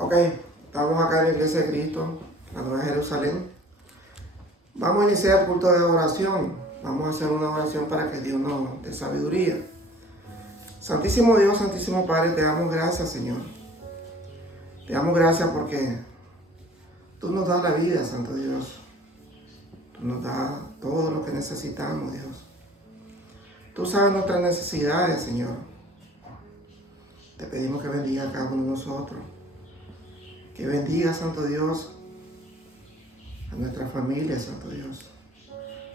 Ok, estamos acá en la Iglesia de Cristo, la Nueva Jerusalén. Vamos a iniciar el culto de oración. Vamos a hacer una oración para que Dios nos dé sabiduría. Santísimo Dios, Santísimo Padre, te damos gracias, Señor. Te damos gracias porque tú nos das la vida, Santo Dios. Tú nos das todo lo que necesitamos, Dios. Tú sabes nuestras necesidades, Señor. Te pedimos que bendiga a cada uno de nosotros. Que bendiga, Santo Dios, a nuestra familia, Santo Dios,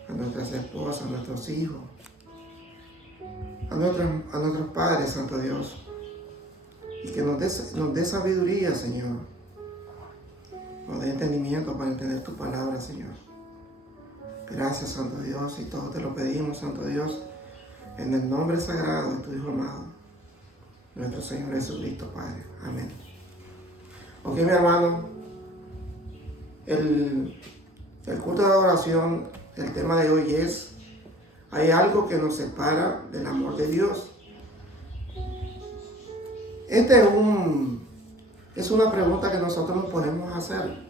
a nuestras esposas, a nuestros hijos, a nuestros padres, Santo Dios, y que nos dé sabiduría, Señor, nos dé entendimiento para entender tu palabra, Señor. Gracias, Santo Dios, y todo te lo pedimos, Santo Dios, en el nombre sagrado de tu Hijo amado, nuestro Señor Jesucristo, Padre. Amén. Ok, mi hermano, el culto de adoración, el tema de hoy es: hay algo que nos separa del amor de Dios. Es una pregunta que nosotros nos podemos hacer.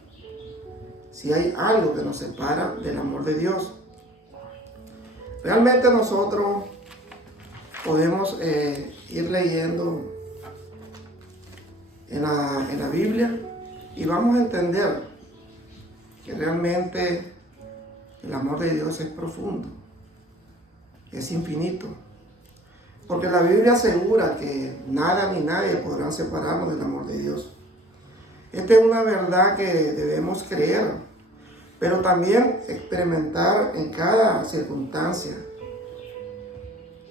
Si hay algo que nos separa del amor de Dios. Realmente nosotros podemos ir leyendo en la Biblia y vamos a entender que realmente el amor de Dios es profundo, es infinito, porque la Biblia asegura que nada ni nadie podrán separarnos del amor de Dios. Esta es una verdad que debemos creer, pero también experimentar en cada circunstancia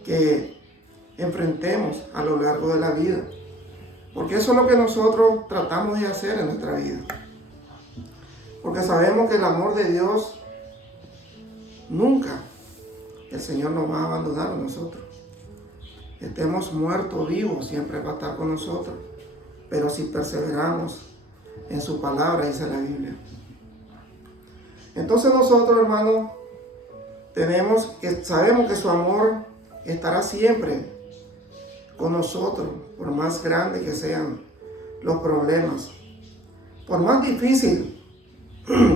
que enfrentemos a lo largo de la vida. Porque eso es lo que nosotros tratamos de hacer en nuestra vida. Porque sabemos que el amor de Dios nunca, el Señor nos va a abandonar a nosotros. Estemos muertos o vivos, siempre va a estar con nosotros. Pero si perseveramos en su palabra, dice la Biblia. Entonces nosotros, hermanos, sabemos que su amor estará siempre con nosotros, por más grandes que sean los problemas, por más difícil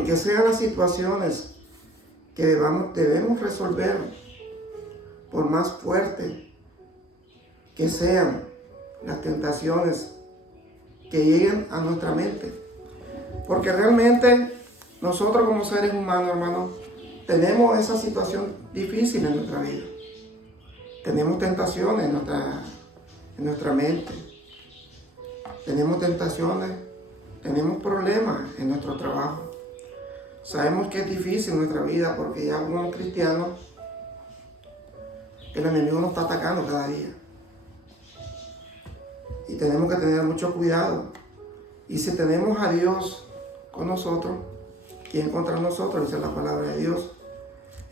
que sean las situaciones que debemos resolver, por más fuerte que sean las tentaciones que lleguen a nuestra mente. Porque realmente nosotros como seres humanos, hermanos, tenemos esa situación difícil en nuestra vida. Tenemos tentaciones en nuestra mente. Tenemos tentaciones, tenemos problemas en nuestro trabajo. Sabemos que es difícil en nuestra vida porque ya como cristianos el enemigo nos está atacando cada día. Y tenemos que tener mucho cuidado. Y si tenemos a Dios con nosotros, ¿quién contra nosotros? Dice la palabra de Dios.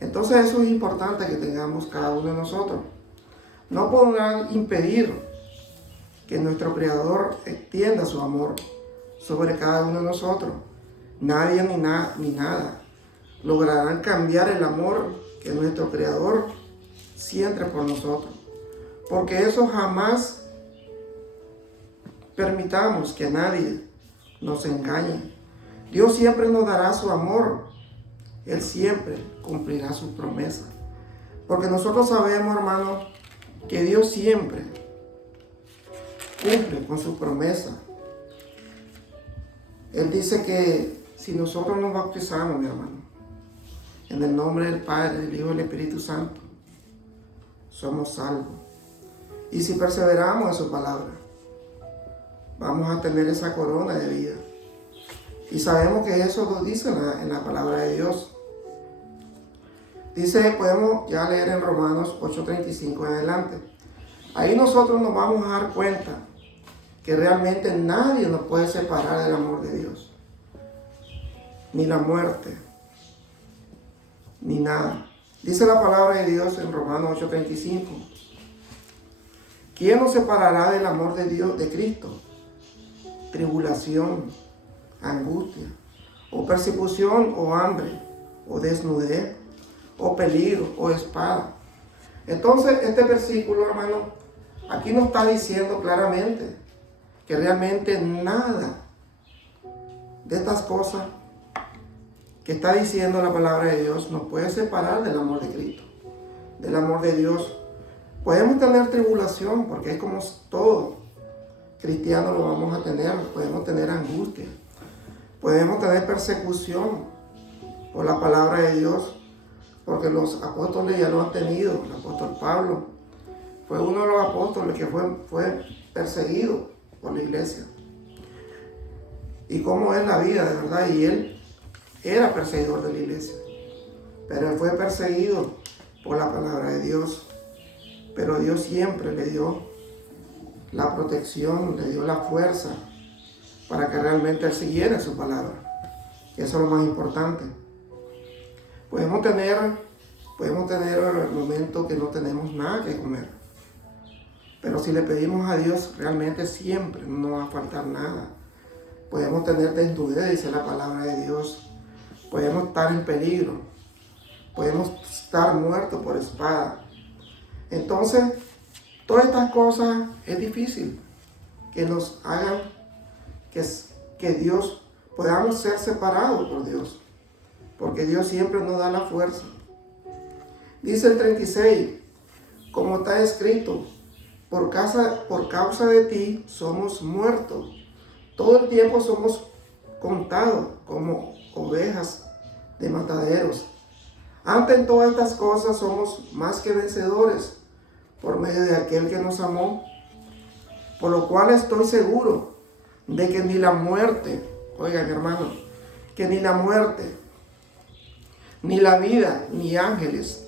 Entonces eso es importante que tengamos cada uno de nosotros. No podrán impedir que nuestro Creador extienda su amor sobre cada uno de nosotros. Nadie ni nada lograrán cambiar el amor que nuestro Creador siente por nosotros. Porque eso jamás permitamos que nadie nos engañe. Dios siempre nos dará su amor. Él siempre cumplirá sus promesas. Porque nosotros sabemos, hermanos, que Dios siempre cumple con sus promesas. Él dice que si nosotros nos bautizamos, mi hermano, en el nombre del Padre, del Hijo y del Espíritu Santo, somos salvos. Y si perseveramos en su palabra, vamos a tener esa corona de vida. Y sabemos que eso lo dice en la palabra de Dios. Dice, podemos ya leer en Romanos 8:35 en adelante. Ahí nosotros nos vamos a dar cuenta que realmente nadie nos puede separar del amor de Dios. Ni la muerte, ni nada. Dice la palabra de Dios en Romanos 8:35. ¿Quién nos separará del amor de Dios, de Cristo? Tribulación, angustia, o persecución, o hambre, o desnudez, o peligro, o espada. Entonces, este versículo, hermano, aquí nos está diciendo claramente que realmente nada de estas cosas que está diciendo la palabra de Dios nos puede separar del amor de Cristo, del amor de Dios. Podemos tener tribulación, porque es como todo cristiano lo vamos a tener. Podemos tener angustia, podemos tener persecución por la palabra de Dios, porque los apóstoles ya lo han tenido. El apóstol Pablo fue uno de los apóstoles que fue perseguido por la iglesia. Y cómo es la vida, de verdad. Y él era perseguidor de la iglesia, pero él fue perseguido por la palabra de Dios. Pero Dios siempre le dio la protección, le dio la fuerza para que realmente él siguiera su palabra. Y eso es lo más importante. Podemos tener el momento que no tenemos nada que comer, pero si le pedimos a Dios, realmente siempre no nos va a faltar nada. Podemos tener desnudez, dice la palabra de Dios. Podemos estar en peligro. Podemos estar muertos por espada. Entonces, todas estas cosas es difícil que nos hagan que Dios podamos ser separados por Dios, porque Dios siempre nos da la fuerza. Dice el 36, como está escrito, por causa de ti somos muertos. Todo el tiempo somos contados como ovejas de mataderos. Ante todas estas cosas somos más que vencedores por medio de aquel que nos amó. Por lo cual estoy seguro de que ni la muerte, oiga mi hermano, que ni la muerte, ni la vida, ni ángeles,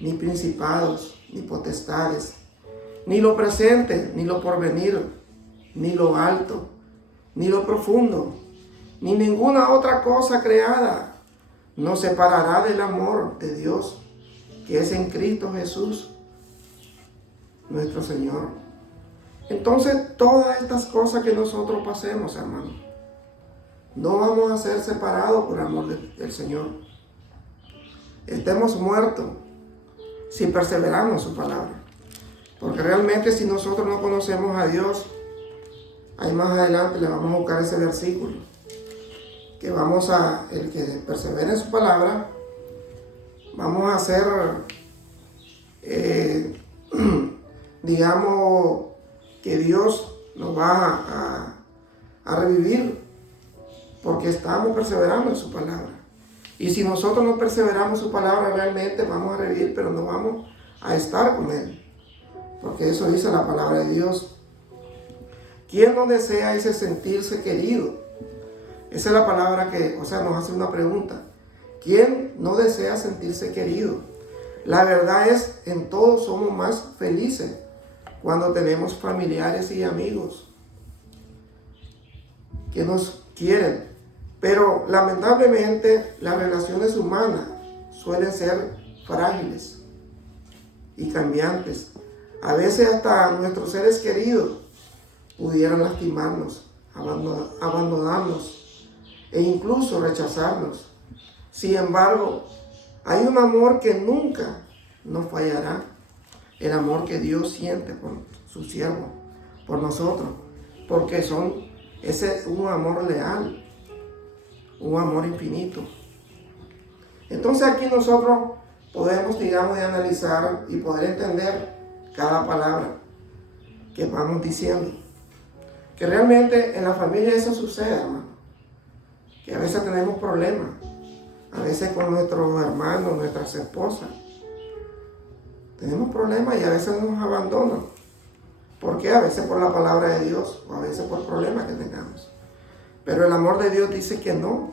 ni principados, ni potestades, ni lo presente, ni lo porvenir, ni lo alto, ni lo profundo, ni ninguna otra cosa creada nos separará del amor de Dios que es en Cristo Jesús, nuestro Señor. Entonces, todas estas cosas que nosotros pasemos, hermano, no vamos a ser separados por amor del Señor. Estemos muertos si perseveramos su palabra. Porque realmente si nosotros no conocemos a Dios, ahí más adelante le vamos a buscar ese versículo, que el que persevere en su palabra, vamos a hacer, digamos, que Dios nos va a revivir, porque estamos perseverando en su palabra. Y si nosotros no perseveramos su palabra, realmente vamos a revivir, pero no vamos a estar con Él. Porque eso dice la palabra de Dios. ¿Quién no desea ese sentirse querido? Esa es la palabra nos hace una pregunta. ¿Quién no desea sentirse querido? La verdad es, en todos somos más felices cuando tenemos familiares y amigos que nos quieren. Pero lamentablemente las relaciones humanas suelen ser frágiles y cambiantes. A veces hasta nuestros seres queridos pudieran lastimarnos, abandonarnos e incluso rechazarnos. Sin embargo, hay un amor que nunca nos fallará. El amor que Dios siente por su siervo, por nosotros, porque ese es un amor leal, un amor infinito. Entonces aquí nosotros podemos, digamos, de analizar y poder entender cada palabra que vamos diciendo. Que realmente en la familia eso sucede, hermano. Que a veces tenemos problemas. A veces con nuestros hermanos, nuestras esposas. Tenemos problemas y a veces nos abandonan. ¿Por qué? A veces por la palabra de Dios o a veces por problemas que tengamos. Pero el amor de Dios dice que no.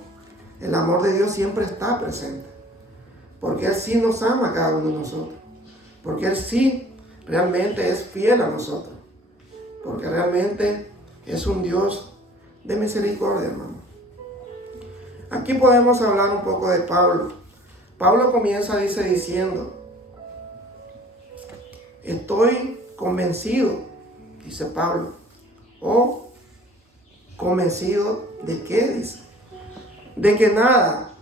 El amor de Dios siempre está presente. Porque Él sí nos ama a cada uno de nosotros. Porque Él sí realmente es fiel a nosotros. Porque realmente es un Dios de misericordia, hermano. Aquí podemos hablar un poco de Pablo. Pablo comienza, diciendo, estoy convencido, dice Pablo. ¿O convencido de qué? Dice. De que nada,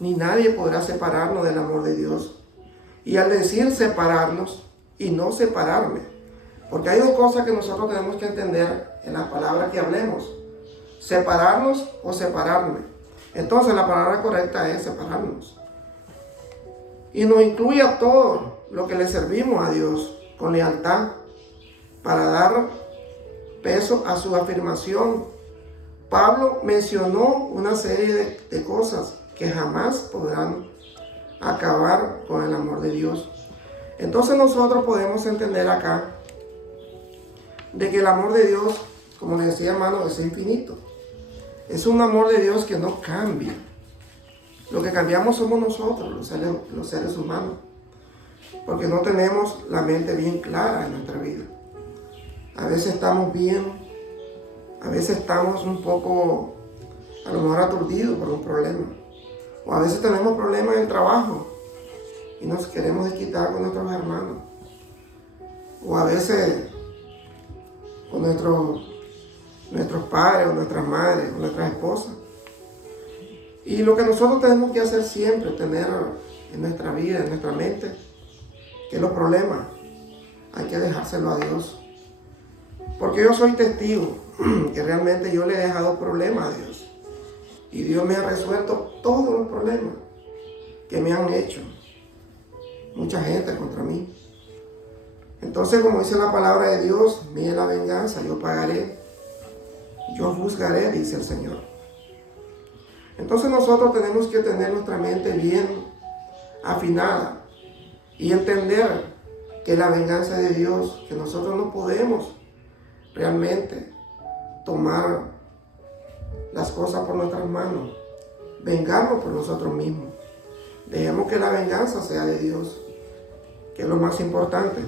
ni nadie podrá separarnos del amor de Dios. Y al decir separarnos y no separarme, porque hay dos cosas que nosotros tenemos que entender en las palabras que hablemos. separarnos o separarme. Entonces la palabra correcta es separarnos. Y nos incluye a todos los que le servimos a Dios con lealtad para dar peso a su afirmación. Pablo mencionó una serie de cosas que jamás podrán acabar con el amor de Dios. Entonces nosotros podemos entender acá de que el amor de Dios, como les decía, hermano, es infinito. Es un amor de Dios que no cambia. Lo que cambiamos somos nosotros, los seres humanos, porque no tenemos la mente bien clara en nuestra vida. A veces estamos bien, a veces estamos un poco, a lo mejor aturdidos por un problema. O a veces tenemos problemas en el trabajo y nos queremos desquitar con nuestros hermanos. O a veces con nuestros padres o nuestras madres o nuestras esposas. Y lo que nosotros tenemos que hacer siempre, tener en nuestra vida, en nuestra mente, que los problemas hay que dejárselo a Dios. Porque yo soy testigo que realmente yo le he dejado problemas a Dios. Y Dios me ha resuelto todos los problemas que me han hecho mucha gente contra mí. Entonces, como dice la palabra de Dios, mía es la venganza, yo pagaré, yo juzgaré, dice el Señor. Entonces nosotros tenemos que tener nuestra mente bien afinada y entender que la venganza de Dios, que nosotros no podemos realmente tomar las cosas por nuestras manos, vengarnos por nosotros mismos. Dejemos que la venganza sea de Dios, que es lo más importante.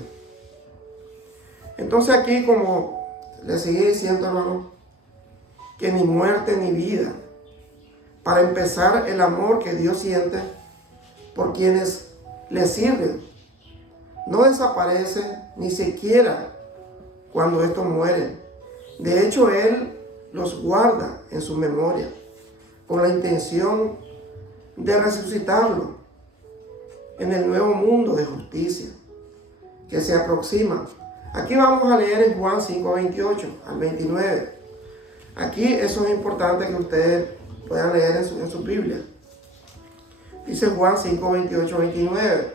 Entonces aquí, como le sigue diciendo, hermano, que ni muerte ni vida. Para empezar, el amor que Dios siente por quienes le sirven no desaparece ni siquiera cuando estos mueren. De hecho, Él los guarda en su memoria con la intención de resucitarlo en el nuevo mundo de justicia que se aproxima. Aquí vamos a leer en Juan 5:28 al 29. Aquí eso es importante que ustedes puedan leer en su Biblia. Dice Juan 5:28 29.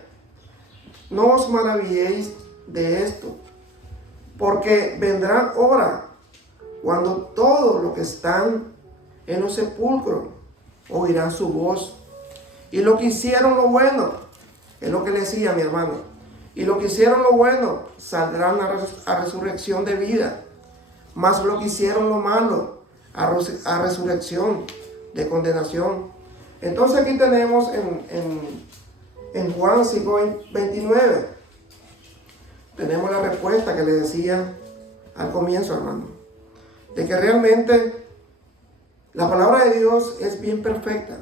No os maravilléis de esto, porque vendrán horas cuando todos los que están en los sepulcros oirán su voz. Y los que hicieron lo bueno, es lo que le decía mi hermano, y los que hicieron lo bueno saldrán a resurrección de vida, mas los que hicieron lo malo a resurrección de condenación. Entonces aquí tenemos en Juan 5:29, tenemos la respuesta que le decía al comienzo, hermano, de que realmente la palabra de Dios es bien perfecta.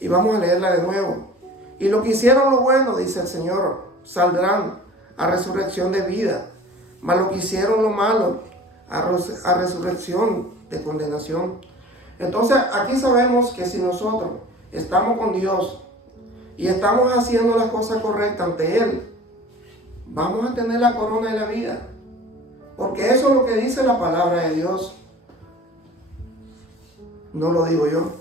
Y vamos a leerla de nuevo. Y los que hicieron lo bueno, dice el Señor, saldrán a resurrección de vida, mas los que hicieron lo malo a resurrección de condenación. Entonces aquí sabemos que si nosotros estamos con Dios y estamos haciendo las cosas correctas ante Él, vamos a tener la corona de la vida. Porque eso es lo que dice la palabra de Dios. No lo digo yo.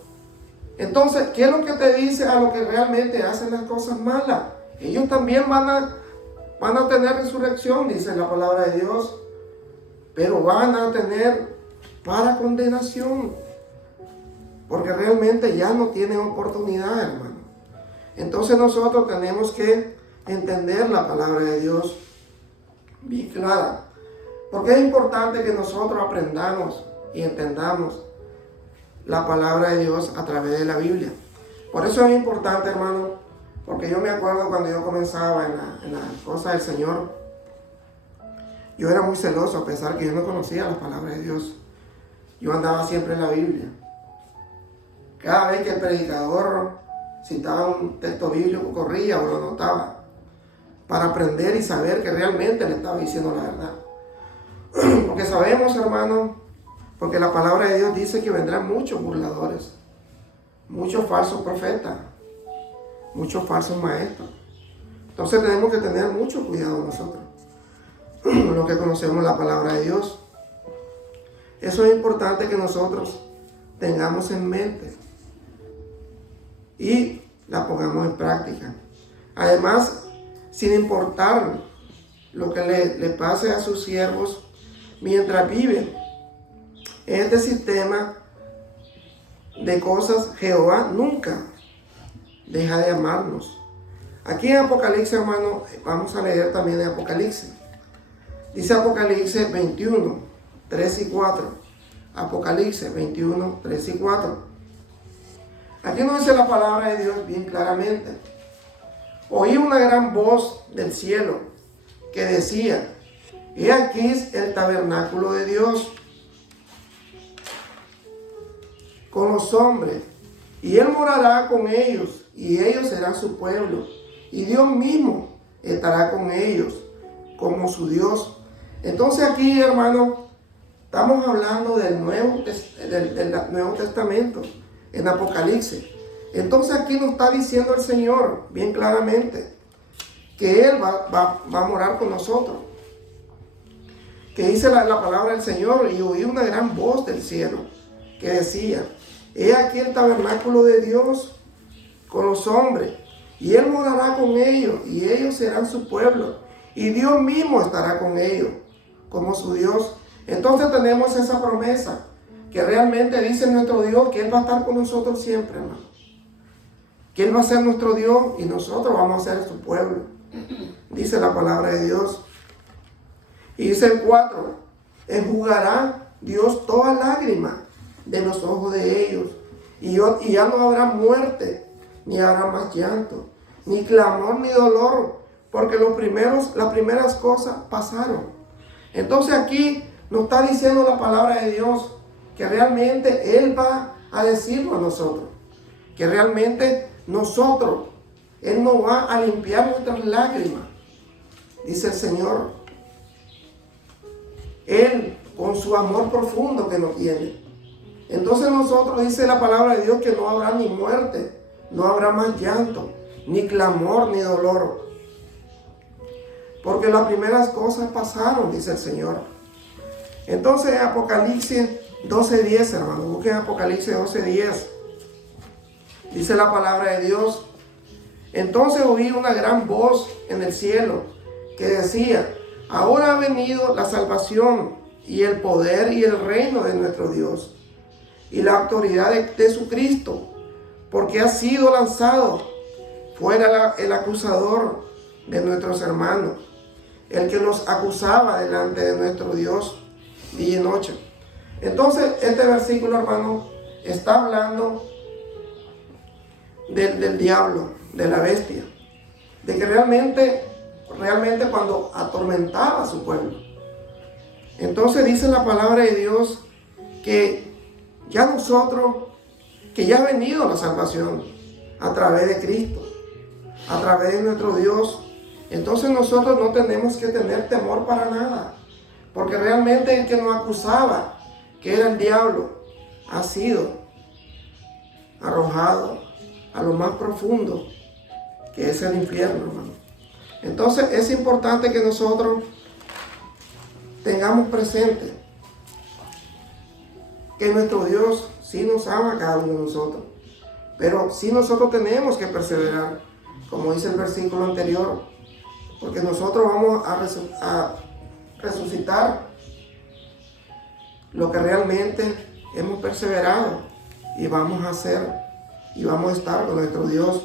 Entonces, ¿qué es lo que te dice a los que realmente hacen las cosas malas? Ellos también van a tener resurrección, dice la palabra de Dios. Pero van a tener para condenación. Porque realmente ya no tienen oportunidad, hermano. Entonces nosotros tenemos que entender la palabra de Dios bien clara. Porque es importante que nosotros aprendamos y entendamos la palabra de Dios a través de la Biblia. Por eso es importante, hermano, porque yo me acuerdo cuando yo comenzaba en las cosas del Señor, yo era muy celoso a pesar que yo no conocía las palabras de Dios. Yo andaba siempre en la Biblia. Cada vez que el predicador citaba un texto bíblico, corría o lo anotaba para aprender y saber que realmente le estaba diciendo la verdad. Porque sabemos, hermano, porque la palabra de Dios dice que vendrán muchos burladores, muchos falsos profetas, muchos falsos maestros. Entonces tenemos que tener mucho cuidado nosotros, los que conocemos la palabra de Dios. Eso es importante que nosotros tengamos en mente y la pongamos en práctica. Además, sin importar lo que le pase a sus siervos mientras viven en este sistema de cosas, Jehová nunca deja de amarnos. Aquí en Apocalipsis, hermano, vamos a leer también en Apocalipsis. Dice Apocalipsis 21, 3 y 4. Apocalipsis 21, 3 y 4. Aquí nos dice la palabra de Dios bien claramente. Oí una gran voz del cielo que decía: he aquí el tabernáculo de Dios con los hombres, y Él morará con ellos, y ellos serán su pueblo, y Dios mismo estará con ellos como su Dios. Entonces aquí, hermano, estamos hablando del Nuevo Testamento, en Apocalipsis. Entonces aquí nos está diciendo el Señor bien claramente que Él va a morar con nosotros. Que dice la palabra del Señor: y oí una gran voz del cielo que decía: he aquí el tabernáculo de Dios con los hombres, y Él morará con ellos, y ellos serán su pueblo, y Dios mismo estará con ellos como su Dios. Entonces tenemos esa promesa que realmente dice nuestro Dios que Él va a estar con nosotros siempre, hermano. Que Él va a ser nuestro Dios y nosotros vamos a ser su pueblo. Dice la palabra de Dios. Y dice el 4: enjugará Dios toda lágrima de los ojos de ellos, y ya no habrá muerte, ni habrá más llanto, ni clamor, ni dolor, porque las primeras cosas pasaron. Entonces aquí nos está diciendo la palabra de Dios que realmente Él va a decirlo a nosotros, que realmente nosotros, Él nos va a limpiar nuestras lágrimas, dice el Señor. Él, con su amor profundo que nos tiene. Entonces nosotros, dice la palabra de Dios, que no habrá ni muerte, no habrá más llanto, ni clamor, ni dolor, porque las primeras cosas pasaron, dice el Señor. Entonces Apocalipsis 12:10, hermano, busquen Apocalipsis 12:10. Dice la palabra de Dios: entonces oí una gran voz en el cielo que decía: ahora ha venido la salvación y el poder y el reino de nuestro Dios y la autoridad de su Cristo, porque ha sido lanzado fuera el acusador de nuestros hermanos, el que los acusaba delante de nuestro Dios día y noche. Entonces este versículo, hermano, está hablando del diablo, de la bestia, de que realmente cuando atormentaba a su pueblo. Entonces dice la palabra de Dios que ya nosotros, que ya ha venido la salvación a través de Cristo, a través de nuestro Dios. Entonces nosotros no tenemos que tener temor para nada, porque realmente el que nos acusaba, que era el diablo, ha sido arrojado a lo más profundo, que es el infierno, hermano. Entonces es importante que nosotros tengamos presente que nuestro Dios sí nos ama a cada uno de nosotros, pero sí nosotros tenemos que perseverar, como dice el versículo anterior, porque nosotros vamos a resucitar lo que realmente hemos perseverado, y vamos a hacer y vamos a estar con nuestro Dios.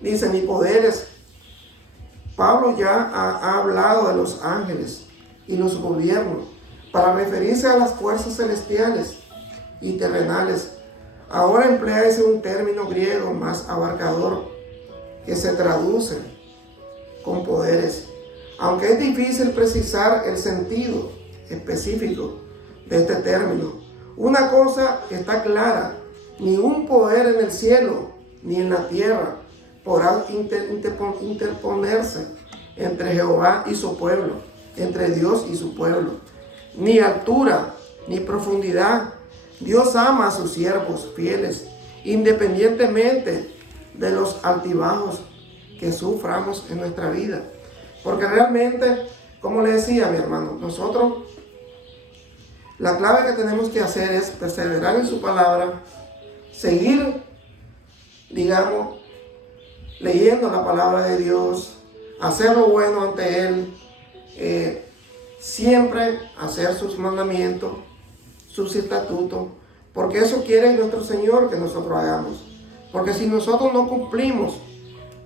Dice: ni poderes. Pablo ya ha hablado de los ángeles y los gobiernos para referirse a las fuerzas celestiales y terrenales. Ahora emplea ese un término griego más abarcador que se traduce con poderes, aunque es difícil precisar el sentido específico de este término. Una cosa está clara: ni un poder en el cielo ni en la tierra podrá interponerse entre Jehová y su pueblo, entre Dios y su pueblo. Ni altura ni profundidad. Dios ama a sus siervos fieles, independientemente de los altibajos que suframos en nuestra vida. Porque realmente, como le decía mi hermano, nosotros La clave que tenemos que hacer es perseverar en su palabra, seguir, digamos, leyendo la palabra de Dios, hacer lo bueno ante Él, siempre hacer sus mandamientos, sus estatutos, porque eso quiere nuestro Señor que nosotros hagamos. Porque si nosotros no cumplimos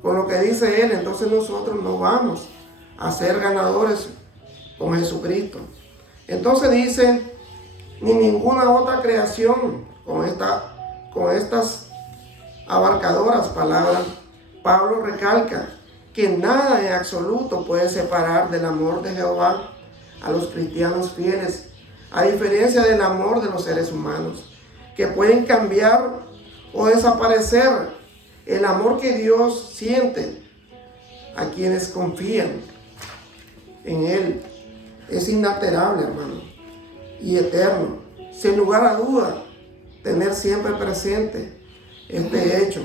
con lo que dice Él, entonces nosotros no vamos a ser ganadores con Jesucristo. Entonces dice, ni ninguna otra creación, con estas abarcadoras palabras, Pablo recalca que nada en absoluto puede separar del amor de Jehová a los cristianos fieles, a diferencia del amor de los seres humanos, que pueden cambiar o desaparecer. El amor que Dios siente a quienes confían en Él es inalterable, hermano, y eterno. Sin lugar a duda, tener siempre presente este hecho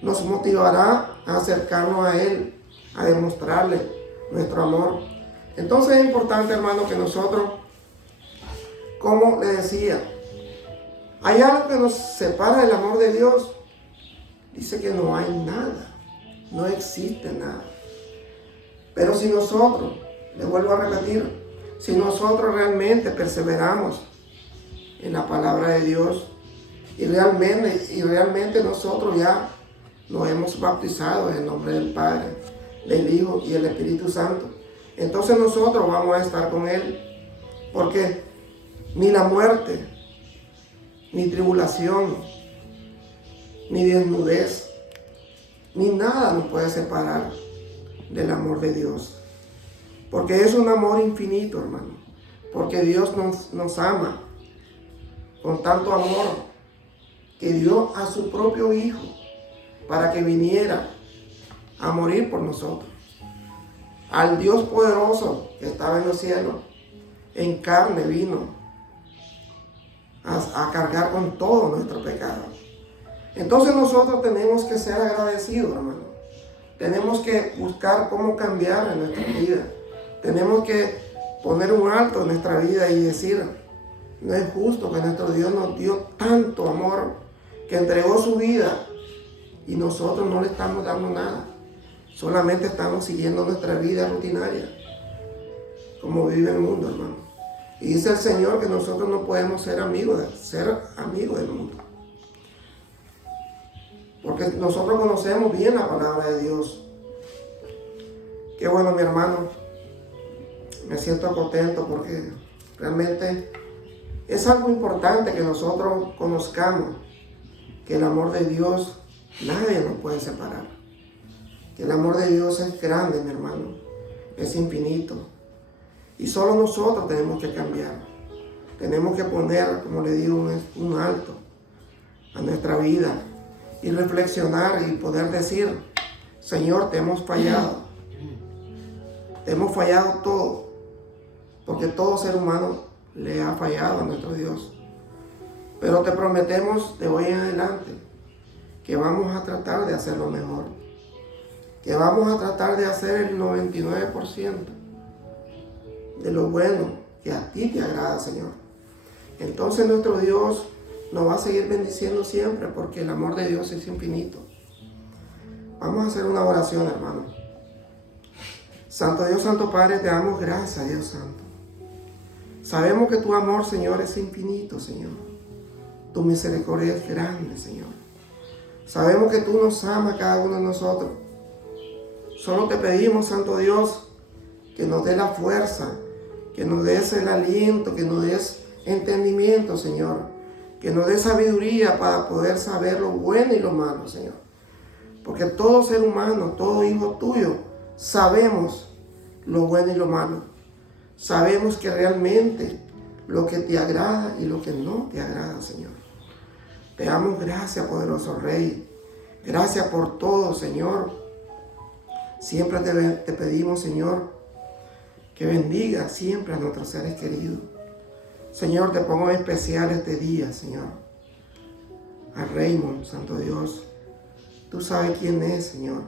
nos motivará a acercarnos a Él, a demostrarle nuestro amor. Entonces es importante, hermano, que nosotros, como le decía, hay algo que nos separa del amor de Dios. Dice que no hay nada, no existe nada. Pero si nosotros, le vuelvo a repetir, si nosotros realmente perseveramos en la palabra de Dios y realmente nosotros ya nos hemos bautizado en el nombre del Padre, del Hijo y del Espíritu Santo, entonces nosotros vamos a estar con Él, porque ni la muerte, ni tribulación, ni desnudez, ni nada nos puede separar del amor de Dios. Porque es un amor infinito, hermano. Porque Dios nos ama con tanto amor que dio a su propio Hijo para que viniera a morir por nosotros. Al Dios poderoso que estaba en los cielos, en carne vino a cargar con todo nuestro pecado. Entonces nosotros tenemos que ser agradecidos, hermano. Tenemos que buscar cómo cambiar en nuestra vida. Tenemos que poner un alto en nuestra vida y decir, no es justo que nuestro Dios nos dio tanto amor, que entregó su vida y nosotros no le estamos dando nada. Solamente estamos siguiendo nuestra vida rutinaria, como vive el mundo, hermano. Y dice el Señor que nosotros no podemos ser amigos del mundo. Porque nosotros conocemos bien la palabra de Dios. Qué bueno, mi hermano. Me siento contento porque realmente es algo importante que nosotros conozcamos que el amor de Dios nadie nos puede separar. Que el amor de Dios es grande, mi hermano. Es infinito. Y solo nosotros tenemos que cambiar. Tenemos que poner, como le digo, un alto a nuestra vida y reflexionar y poder decir, Señor, te hemos fallado. Te hemos fallado todo. Porque todo ser humano le ha fallado a nuestro Dios. Pero te prometemos de hoy en adelante que vamos a tratar de hacerlo mejor. Que vamos a tratar de hacer el 99% de lo bueno que a ti te agrada, Señor. Entonces nuestro Dios nos va a seguir bendiciendo siempre porque el amor de Dios es infinito. Vamos a hacer una oración, hermano. Santo Dios, Santo Padre, te damos gracias, Dios Santo. Sabemos que tu amor, Señor, es infinito, Señor. Tu misericordia es grande, Señor. Sabemos que tú nos amas a cada uno de nosotros. Solo te pedimos, Santo Dios, que nos dé la fuerza, que nos des el aliento, que nos des entendimiento, Señor. Que nos dé sabiduría para poder saber lo bueno y lo malo, Señor. Porque todo ser humano, todo hijo tuyo, sabemos lo bueno y lo malo. Sabemos que realmente lo que te agrada y lo que no te agrada, Señor. Te damos gracias, poderoso Rey. Gracias por todo, Señor. Siempre te pedimos, Señor, que bendiga siempre a nuestros seres queridos. Señor, te pongo en especial este día, Señor. A Raymond, Santo Dios. Tú sabes quién es, Señor.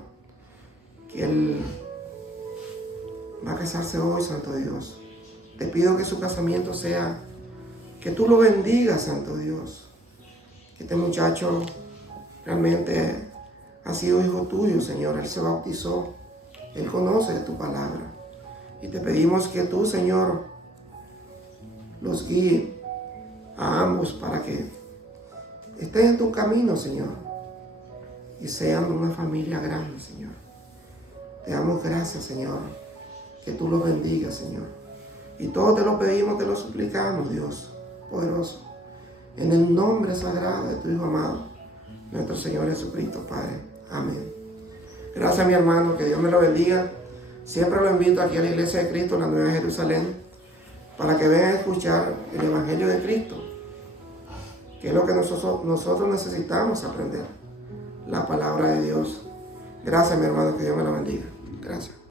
Que él va a casarse hoy, Santo Dios. Te pido que su casamiento sea Que tú lo bendigas, Santo Dios. Que este muchacho realmente ha sido hijo tuyo, Señor. Él se bautizó. Él conoce de tu palabra. Y te pedimos que tú, Señor, los guíe a ambos para que estén en tu camino, Señor. Y sean una familia grande, Señor. Te damos gracias, Señor. Que tú los bendigas, Señor. Y todo te lo pedimos, te lo suplicamos, Dios poderoso. En el nombre sagrado de tu Hijo amado, nuestro Señor Jesucristo, Padre. Amén. Gracias, mi hermano. Que Dios me lo bendiga. Siempre lo invito aquí a la Iglesia de Cristo, la Nueva Jerusalén, para que vengan a escuchar el Evangelio de Cristo, que es lo que nosotros necesitamos aprender, la palabra de Dios. Gracias, mi hermano, que Dios me lo bendiga. Gracias.